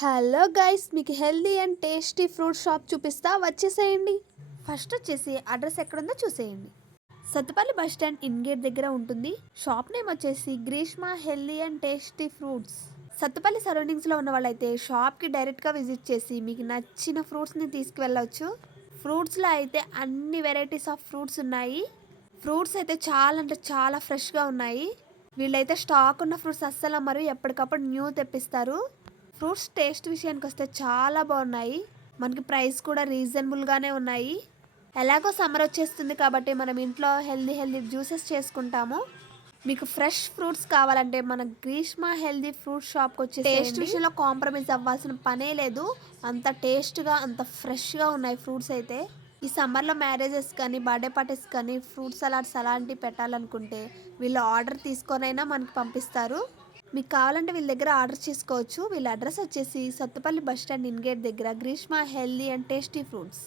Hello guys, మీకు healthy and tasty fruit shop చూపిస్తా, వచ్చేసేయండి. ఫస్ట్ వచ్చేసి అడ్రస్ ఎక్కడుందో చూసేయండి. Sathupalli bus stand in gate దగ్గర ఉంటుంది. షాప్ నేమ్ వచ్చేసి Greeshma healthy and tasty fruits. Sathupalli సరౌండింగ్స్లో ఉన్న వాళ్ళైతే షాప్కి డైరెక్ట్గా విజిట్ చేసి మీకు నచ్చిన ఫ్రూట్స్ని తీసుకువెళ్ళవచ్చు. ఫ్రూట్స్లో అయితే అన్ని వెరైటీస్ ఆఫ్ ఫ్రూట్స్ ఉన్నాయి. ఫ్రూట్స్ అయితే చాలా అంటే చాలా ఫ్రెష్గా ఉన్నాయి. వీళ్ళైతే స్టాక్ ఉన్న ఫ్రూట్స్ అస్సలు అమ్మరు, ఎప్పటికప్పుడు న్యూ తెప్పిస్తారు. ఫ్రూట్స్ టేస్ట్ విషయానికి వస్తే చాలా బాగున్నాయి. మనకి ప్రైస్ కూడా రీజనబుల్గానే ఉన్నాయి. ఎలాగో సమ్మర్ వచ్చేస్తుంది కాబట్టి మనం ఇంట్లో హెల్దీ జ్యూసెస్ చేసుకుంటాము. మీకు ఫ్రెష్ ఫ్రూట్స్ కావాలంటే మన గ్రీష్మ హెల్దీ ఫ్రూట్ షాప్కి వచ్చి టేస్ట్ విషయంలో కాంప్రమైజ్ అవ్వాల్సిన పనే లేదు. అంత టేస్ట్గా అంత ఫ్రెష్గా ఉన్నాయి ఫ్రూట్స్ అయితే. ఈ సమ్మర్లో మ్యారేజెస్ కానీ బర్త్డే పార్టీస్ కానీ ఫ్రూట్ సలాడ్స్ అలాంటివి పెట్టాలనుకుంటే వీళ్ళు ఆర్డర్ తీసుకొనైనా మనకి పంపిస్తారు. మీకు కావాలంటే వీళ్ళ దగ్గర ఆర్డర్ చేసుకోవచ్చు. వీళ్ళ అడ్రస్ వచ్చేసి Sathupalli bus stand in gate దగ్గర Greeshma healthy and tasty fruits.